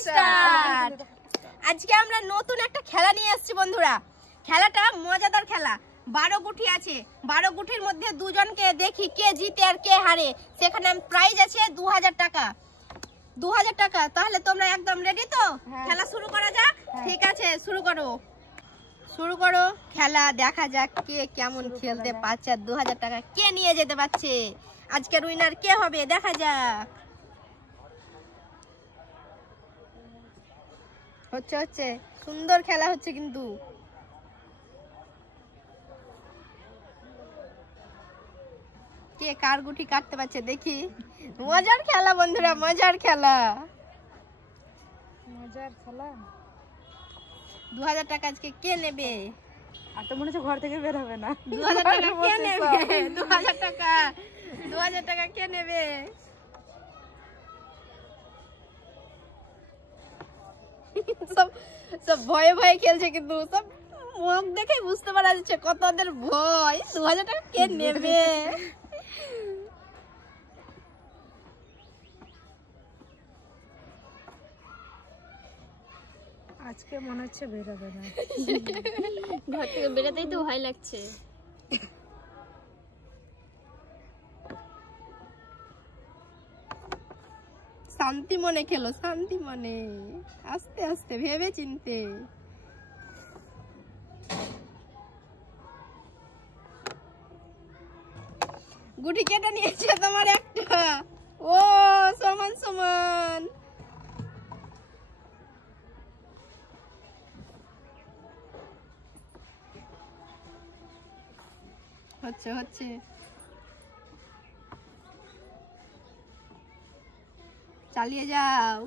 Start. আজকে আমরা নতুন একটা খেলা নিয়ে এসেছি বন্ধুরা। খেলাটা মজাদার খেলা। 12 গুটি আছে, 12 গুটির মধ্যে দুজনকে দেখি কে জিতে আর কে হারে। সেখানে প্রাইজ আছে 2000 টাকা। 2000 টাকা। তাহলে তোমরা একদম রেডি তো? খেলা শুরু করা যাক। ঠিক আছে, শুরু করো। শুরু করো খেলা, দেখা যাক কে কেমন খেলতে পারছে আর 2000 টাকা কে নিয়ে যেতে পারছে। আজকের উইনার কে হবে দেখা যাক। হচ্ছে সুন্দর খেলা হচ্ছে কিন্তু। কে কার গুটি কাটতে পারছে দেখি। মজার খেলা বন্ধুরা, মজার খেলা। 2000 টাকা আজকে কে নেবে? আর তো মনে হচ্ছে ঘর থেকে বের হবে না। 2000 টাকা কে নেবে? 2000 টাকা, 2000 টাকা কে নেবে? সব ভয়ে ভয়ে খেলছে কিন্তু সব মুখ দেখে বুঝতে পারা যাচ্ছে কতদের ভয়। 2000 টাকা কে নেবে? আজকে মনে হচ্ছে বের হবে না। ঘর থেকে বেরোতেই তো ভয় লাগছে। শান্তি মনে খেলো, শান্তি মনে, আস্তে আস্তে ভেবে চিনতে। গুটি কেটে নিয়েছে তোমার একটা। ও সমান সমান। হচ্ছে চালিয়ে যাও।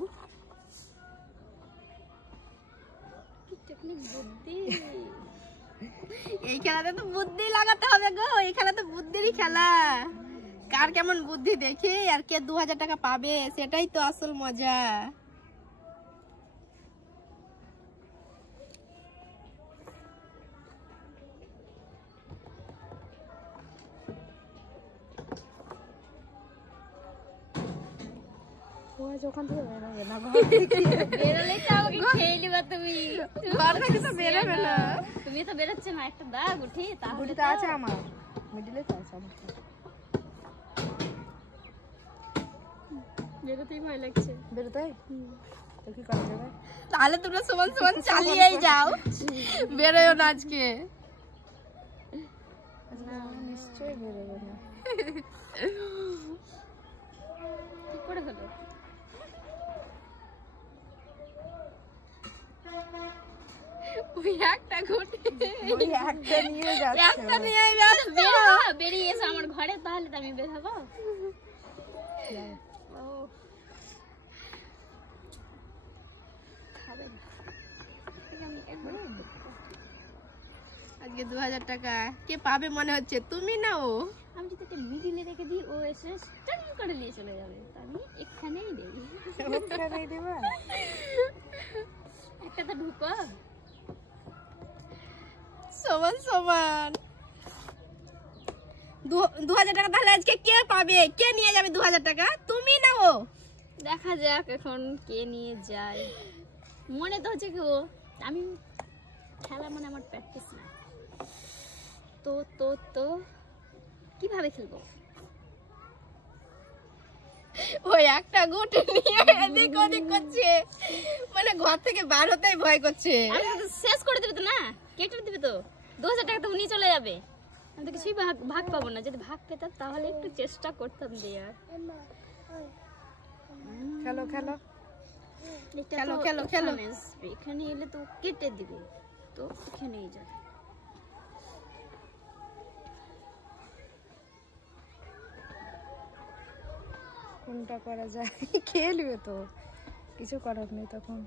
এই খেলাতে তো বুদ্ধি লাগাতে হবে গো। এই খেলা তো বুদ্ধিরই খেলা। কার কেমন বুদ্ধি দেখে আর কে 2000 টাকা পাবে সেটাই তো আসল মজা। যখন থেকে বেরোবে না ঘর থেকে। বেরোলে তো আমাকে খেয়ে নিবা তুমি। ঘর থেকে তো বেরোবে না। তুমি তো বেরোচ্ছে না, একটা দা গুটি। গুটি তো আছে আমার, মিডিলে তো আছে আমার। বেরোতেই ভয় লাগছে। বেরোতে তো কি করা যাবে? তাহলে তোমরা সমান সমান চালিয়েই যাও, বেরোয় না আজকে। নিশ্চয়ই বেরোবে না। কি করে হলো? ওই একটা গুটি, ওই একটা নিয়ে যাচ্ছে। একটা নিয়েই ব্যস্ত। বেরিয়ে এসো আমার ঘরে, তাহলে তো আমি বের হবো। আজকে 2000 টাকা কে পাবে মনে হচ্ছে? তুমি না ও? আমি যদি একটা মিডিলে রেখে দিই, ও এসে স্টান করে নিয়ে চলে যাবে। আমি এখানেই নেই। ওখানেই দেবা? একটা তো ঢুকো। সমান সমান। 2000 টাকা তাহলে আজকে কে পাবে? কে নিয়ে যাবে 2000 টাকা? তুমি না ও? দেখা যাক এখন কে নিয়ে যায়। মনে তো হচ্ছে কি ও। আমি খেলা মানে আমার প্র্যাকটিস না তো তো তো কিভাবে খেলবো? ওই একটা গুটি নিয়ে এদিক ওদিক করছে, মানে ঘর থেকে বার হতেই ভয় করছে। আমি তো শেষ করে দেবে তো, না কেটে দেবে তো। 2000 টাকা তো উনি চলে যাবে। আমি তো কিছুই ভাগ পাবো না। যদি ভাগ পেতাম তাহলে একটু চেষ্টা করতাম দেয়ার। খেলো খেলো খেলো। এখানে এলে তো কেটে দিবে, তো এখানেই যাবে। কোনটা করা যায়? খেয়ে নিবে তো, কিছু করার নেই তখন।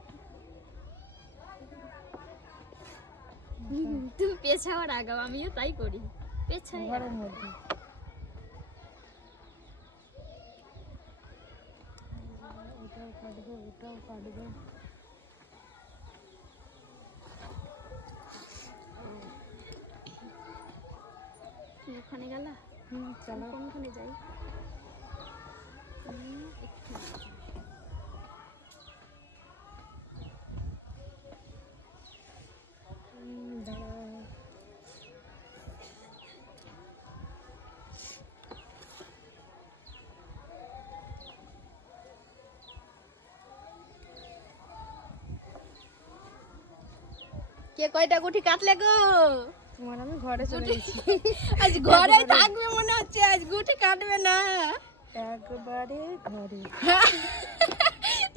তুমি পেছাওয়ার আগাও, আমিও তাই করি। পেছাই ঘরের মধ্যে ওটাও কাটবো। ওখানে গেলা? চলো কোনখানে যাই? কে কয়টা গুটি কাটলে গো? তোমার আমি ঘরে চলে গেছি। আজ ঘরে থাকবে মনে হচ্ছে, আজ গুটি কাটবে না। একবারে ঘরে।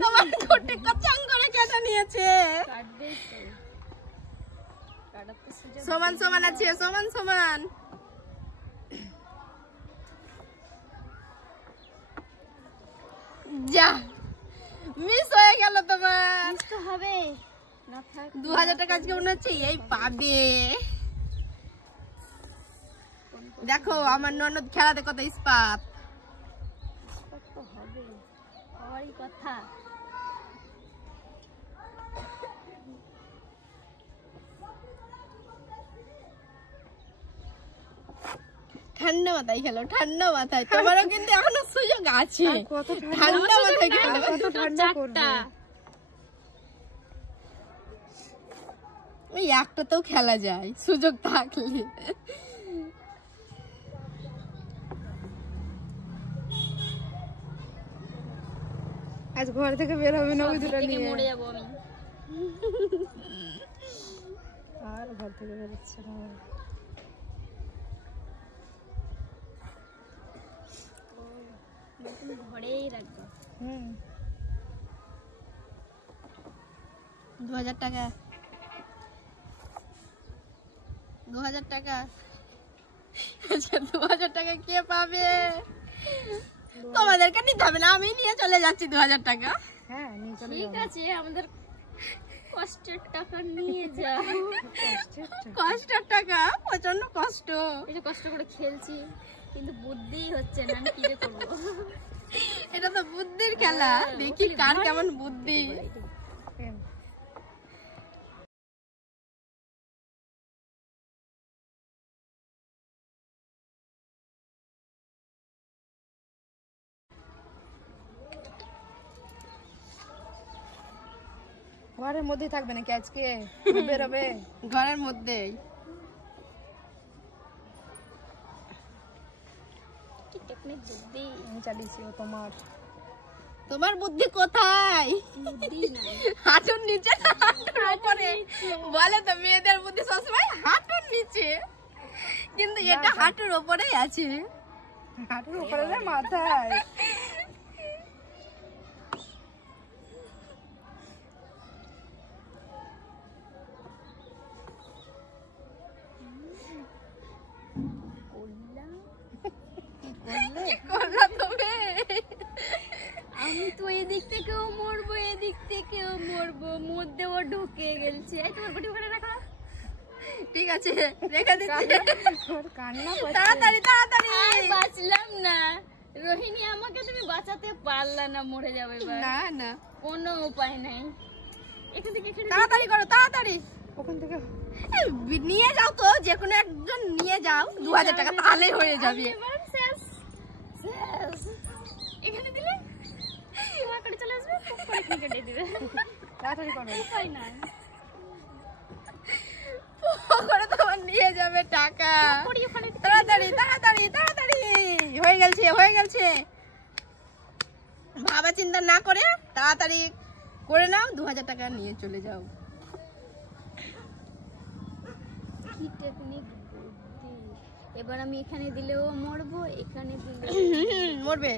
তোমার গুটি কচাং করে কেটে নিয়েছে। কাটবেই তো, কাটাতে সুযোগ সমান সমান আছে, সমান সমান। যা মিস হয়ে গেল তোমার। মিস তো হবে না, থাক 2000 টাকা আজকে মনে হচ্ছে এই পাবে। দেখো আমার ননদ খেলাতে কত ইস্পাত। তো হবে, হওয়ারই কথা। ঠান্ডা মাথায় খেলো, ঠান্ডা মাথায়। তোমারও কিন্তু এখনো সুযোগ আছে। কত ঠান্ডা মাথায় খেলো। কত ঠান্ডা করবে। ওই একটাতেও খেলা যায় সুযোগ থাকলে। আজ ঘর থেকে বের হবে না ওই দুটো থেকে নিয়ে। মরে যাবো আমি। আর ঘর থেকে বেরোচ্ছে না। তুমি ঘরেই রাখবো। 2000 টাকা, 2000 টাকা। আচ্ছা 2000 টাকা কে পাবে? তোমাদেরকে নিতে হবে না, আমি নিয়ে চলে যাচ্ছি 2000 টাকা। হ্যাঁ নিয়ে চলে ঠিক আছে, আমাদের কষ্টের টাকা নিয়ে যাও। কষ্টের টাকা, প্রচন্ড কষ্ট। এই যে কষ্ট করে খেলছি, কিন্তু বুদ্ধিই হচ্ছে না, আমি কি যে করবো। এটা তো বুদ্ধির খেলা, দেখি কার কেমন বুদ্ধি। ঘরের মধ্যেই থাকবে নাকি আজকে? বেরোবে ঘরের মধ্যেই। কি টেকনিক বুদ্ধি, আমি চালিয়েছি ও তোমার। তোমার বুদ্ধি কোথায়? বুদ্ধি নাই। হাঁটুর নিচে না হাঁটুর উপরে? বলে তো মেয়েদের বুদ্ধি সবসময় হাঁটুর নিচে, কিন্তু এটা হাঁটুর উপরেই আছে। হাঁটুর উপরে না মাথায়। করলা তুমি? আমি তো এদিক থেকেও মরবো, এদিক থেকেও মরবো, মধ্যেও ঢুকে গেছে। এই তোমার গুটি ওখানে রাখো। ঠিক আছে রেখে দিচ্ছি। ওর কান্না পাচ্ছে। তাড়াতাড়ি তাড়াতাড়ি। আর বাঁচলাম না রোহিণী, আমাকে তুমি বাঁচাতে পারলা না, মরে যাবে এবার। না না, কোনো উপায় নাই। এখান থেকে এখানে তাড়াতাড়ি করো তাড়াতাড়ি। ওখান থেকে এই, নিয়ে যাও তো, যে কোনো একজন নিয়ে যাও। 2000 টাকা তাহলেই হয়ে যাবে। এবার শেষ শেষ। এখানে দিলে তোমার কাছে চলে আসবে, খুব করে এখানে কেটে দিবে। তাড়াতাড়ি করো। উপায় নাই। করে তোমার নিয়ে যাবে টাকা। করি ওখানে। তাড়াতাড়ি তাড়াতাড়ি তাড়াতাড়ি। হয়ে গেছে হয়ে গেছে। ভাবা চিন্তা না করে তাড়াতাড়ি করে নাও, 2000 টাকা নিয়ে চলে যাও। কি টেকনিক বুদ্ধি। এবার আমি এখানে দিলেও মরবো, এখানে দিলে মরবে।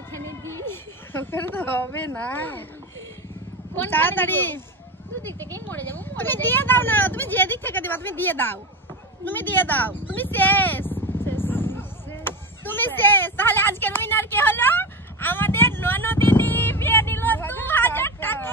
এখানে দিই। ওখানে তো হবে না। কোনখানে তাড়াতাড়ি। দিব? দুদিক থেকেই মরে যাবো। তুমি দিয়ে দাও না, তুমি যে দিক থেকে দিবা তুমি দিয়ে দাও, তুমি দিয়ে দাও। তুমি শেষ, তুমি শেষ। তাহলে আজকের উইনার কে হলো? আমাদের ননদিনী বিয়ে নিল 2000 টাকা।